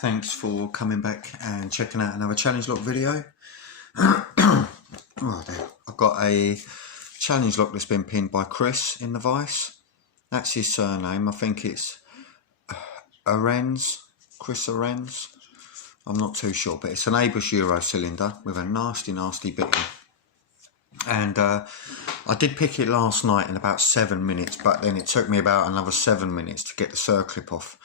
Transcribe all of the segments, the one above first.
Thanks for coming back and checking out another challenge lock video. Oh, there. I've got a challenge lock that's been pinned by Chris in the Vice. That's his surname. I think it's Ahrens, Chris Ahrens. I'm not too sure, but it's an Ahrens Euro cylinder with a nasty bit in. And I did pick it last night in about 7 minutes, but then it took me about another 7 minutes to get the circlip off.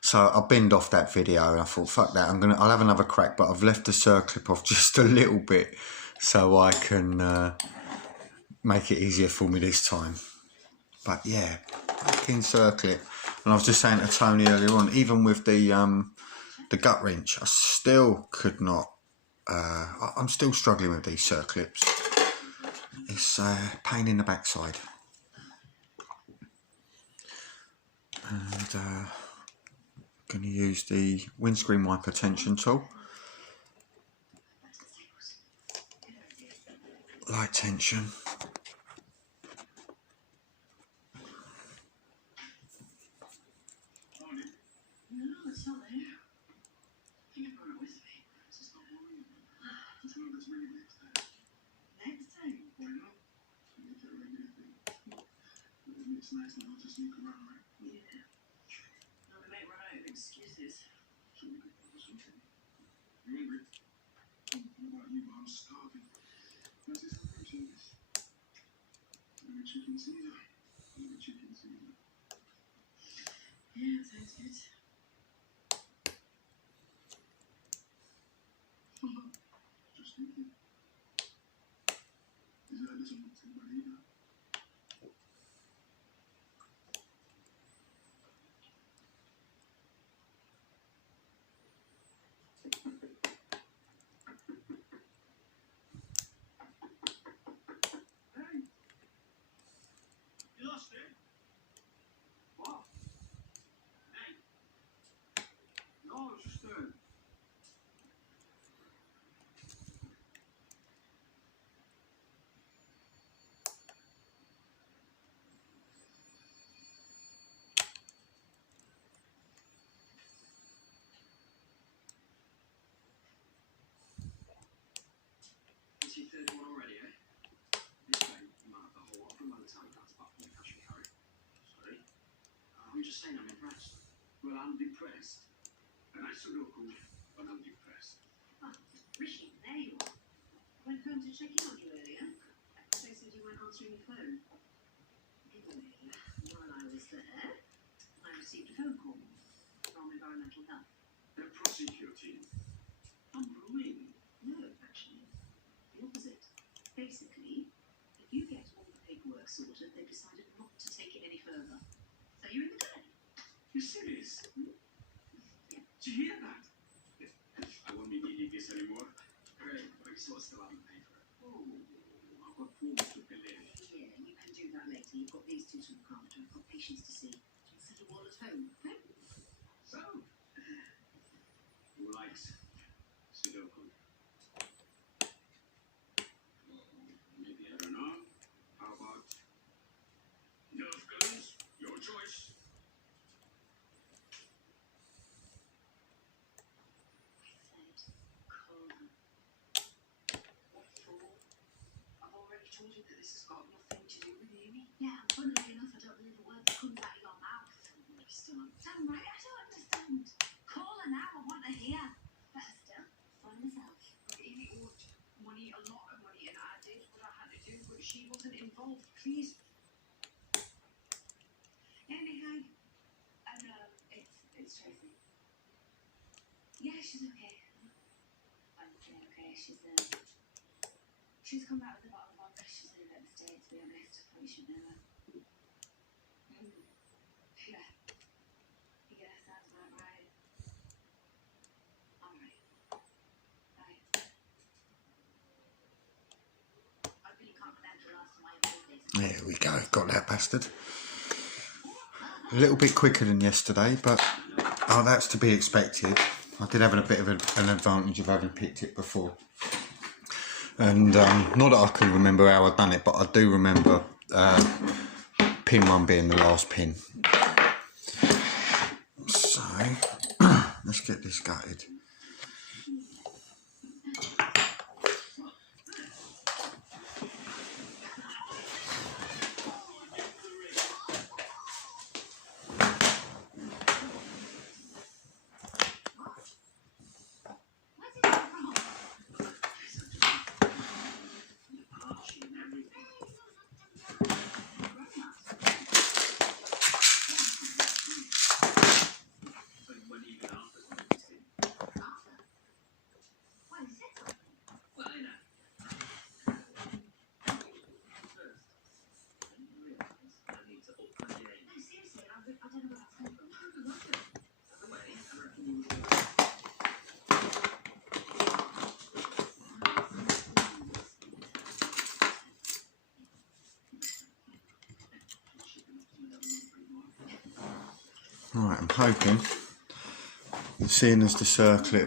So I binned off that video and I thought, fuck that, I'll have another crack, but I've left the circlip off just a little bit so I can make it easier for me this time. But yeah, fucking circlip. And I was just saying to Tony earlier on, even with the gut wrench, I still could not, I'm still struggling with these circlips. It's a pain in the backside. And going to use the windscreen wiper tension tool. Light tension. Yeah, sounds good. Just thinking. Is that doesn't look too bad either. Hey! You lost it? What? Hey! No, I was just It's your third one already, eh? This way, you might have the whole lot from by the time that's back from the cash and carry. Sorry? I'm just saying I'm impressed. Well, I'm depressed. And I said local, but I'm depressed. Oh, Rishi, there you are. I went home to check in on you earlier. So said you weren't answering your phone. Anyway, while I was there, I received a phone call from Environmental Health. They're prosecuting. I'm ruined. No, actually, the opposite. Basically, if you get all the paperwork sorted, they've decided not to take it any further. So you're in the clear. You serious? Yeah. Did you hear that? I won't be needing this anymore. Great, but I still haven't paid for it. Oh, I've got forms to fill in. yeah, you can do that later. You've got these two to look after. I've got patients to see. You'll settle all at home, okay? So, who likes Sudoku? Maybe, I don't know. How about Nerf guns? Your choice. I said, call her. What for? I've already told you that this has got nothing to do with Amy. Yeah, and funnily enough, I don't believe a word that comes out of your mouth. You still don't. Damn right, I don't understand. Call her now, I want her here. Better still, find myself. Amy owed money, a lot of money, and I did what I had to do, but she wasn't involved. Please. Amy, hi. It's Tracy. Yeah, she's okay. Okay, she's come back with a bottle of vodka. She's in a bit of a state, to be honest. I thought you should know that. Yeah. Yeah, sounds about right. Alright. Bye. I really can't remember the last time I did this. There we go, got that bastard. A little bit quicker than yesterday, but oh, that's to be expected. I did have a bit of an advantage of having picked it before. And not that I can remember how I'd done it, but I do remember pin 1 being the last pin. So Let's get this gutted. Right, I'm hoping, seeing as the circlip, there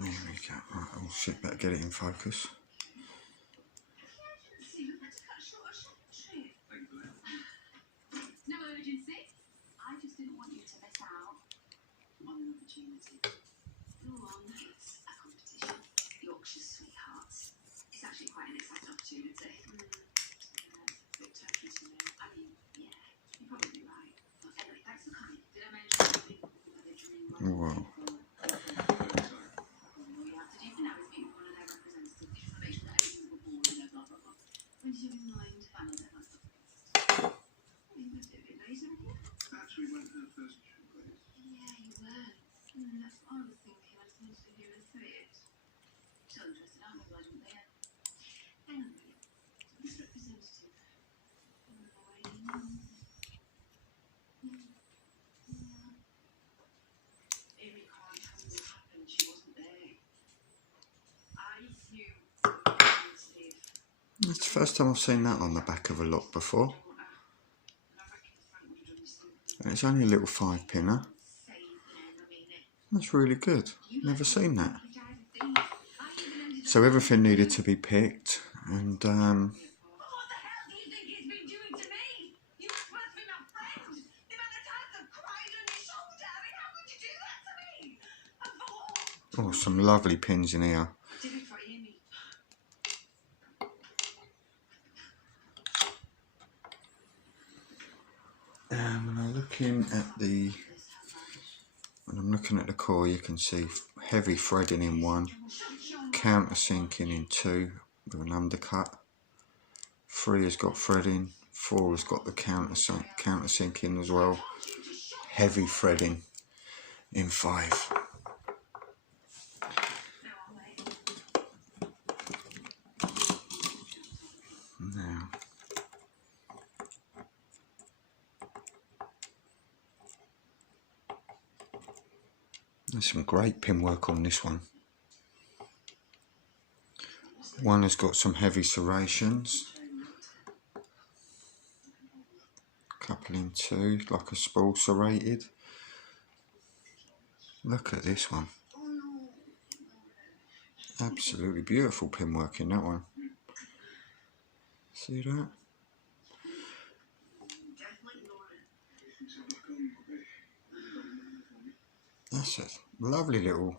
we go. Right, oh shit, better get it in focus. No urgency. I just didn't want you to miss out on an opportunity. Go on, it's a competition. Yorkshire's Sweethearts. It's actually quite an exciting opportunity. Yeah, a bit touchy to me. I mean, yeah, you're probably right. But anyway, thanks for coming. Did I mention something? I did dream one. Whoa. All you have to do for now is meet with one of their representatives. You just want to make sure that everything's above board and blah, blah, blah. When did you have in mind? I know that that's not Perhaps we weren't her first choice. yeah, you were. That's what I was thinking. I just wanted to hear her say it. So interested, aren't we? Why don't they? Hang on a minute. This representative. Amy can't tell me what happened. She wasn't there. I knew Steve. It's the first time I've seen that on the back of a lock before. It's only a little 5-pinner. That's really good. Never seen that. So everything needed to be picked, and What the hell do you think he's been doing to me? You were supposed to be my friend. The amount of times I've cried on your shoulder. I mean, how could you do that to me? And for what? oh, some lovely pins in here. I did it for Amy. When I'm looking at the core, you can see heavy threading in one, countersinking in 2 with an undercut. 3 has got threading, 4 has got the countersinking as well. Heavy threading in 5. Now, there's some great pin work on this one. One has got some heavy serrations. Couple in 2, like a spool serrated. Look at this one. Absolutely beautiful pin work in that one. See that? That's a lovely little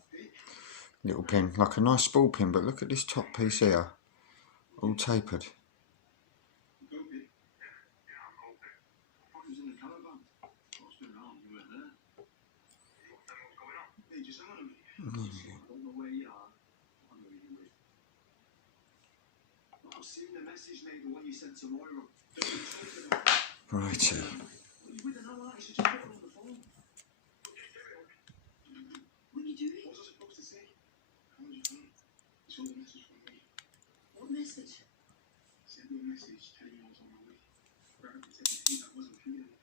pin, like a nice spool pin, but look at this top piece here, all tapered. Righty. What are you doing? What was I supposed to say? How was your phone? It's all a message from me. What message? Send me a message telling you I was on my way. Rather than telling you that wasn't feeling.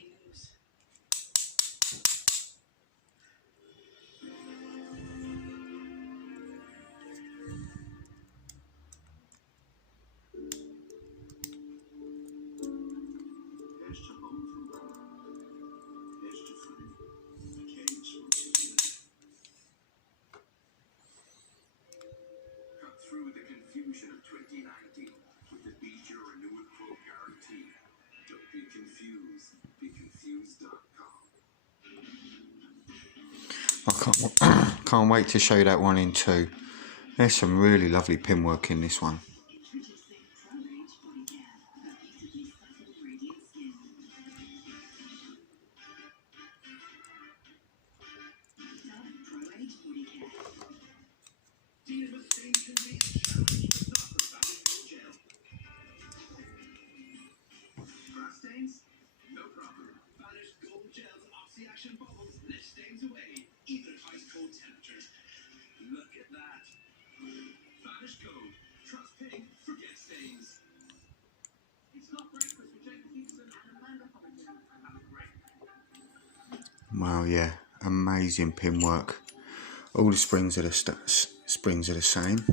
Who's? Here's to home from home. Here's to friend. I came and spoke to you. Cut through the confusion of 20 Can't wait to show you that one in 2. There's some really lovely pin work in this one. Grass stains? No problem. Vanish Gold Gel's oxy-action bubbles lift stains away, even at ice cold temperatures. Look at that. Vanish Gold. Trust pink, forget stains. It's not breakfast with Jacob Peterson and Amanda Covington. Have a great Wow, yeah, amazing pin work. All the springs are the same.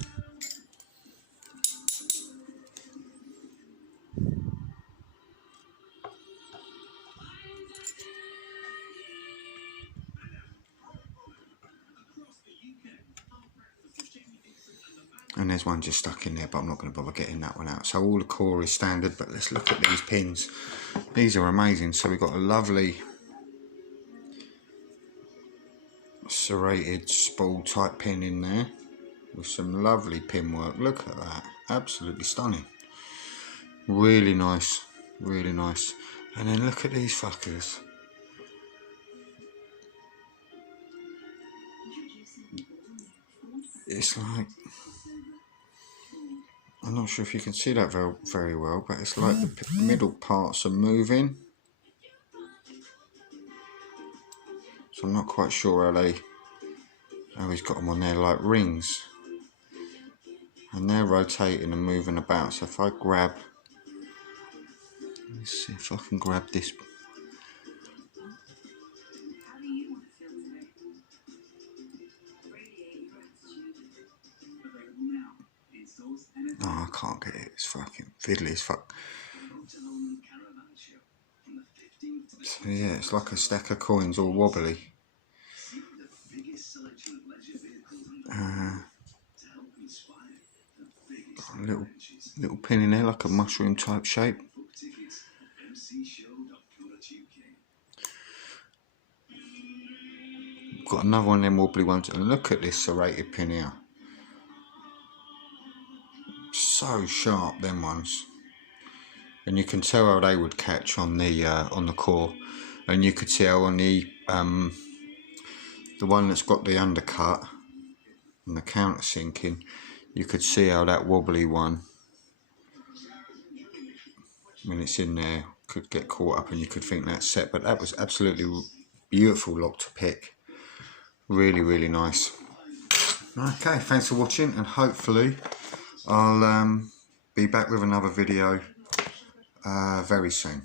And there's one just stuck in there, but I'm not going to bother getting that one out. So all the core is standard, but let's look at these pins. These are amazing. So we've got a lovely serrated spool type pin in there with some lovely pin work. Look at that, absolutely stunning. Really nice, really nice. And then look at these fuckers. It's like, I'm not sure if you can see that very well, but it's like the middle parts are moving. So I'm not quite sure how he's got them on there like rings. And they're rotating and moving about. So if I grab, let's see if I can grab this. How do you want to feel today? Radiate your attitude. available now. In stores and at Oh, I can't get it. It's fucking fiddly as fuck. Hotel Caravan Show from the 15th to the So yeah, it's like a stack of coins all wobbly. See the biggest selection of leisure vehicles to help inspire the biggest A little adventures. little pin in there like a mushroom type shape. Book tickets at mcshow.co.uk. Got another one of them wobbly ones, and look at this serrated pin here. So sharp, them ones. And you can tell how they would catch on the core, and you could see how on the one that's got the undercut and the countersinking, you could see how that wobbly one, when it's in there, could get caught up and you could think that's set, but that was absolutely beautiful lock to pick. Really, really nice. Okay, thanks for watching, and hopefully I'll be back with another video very soon.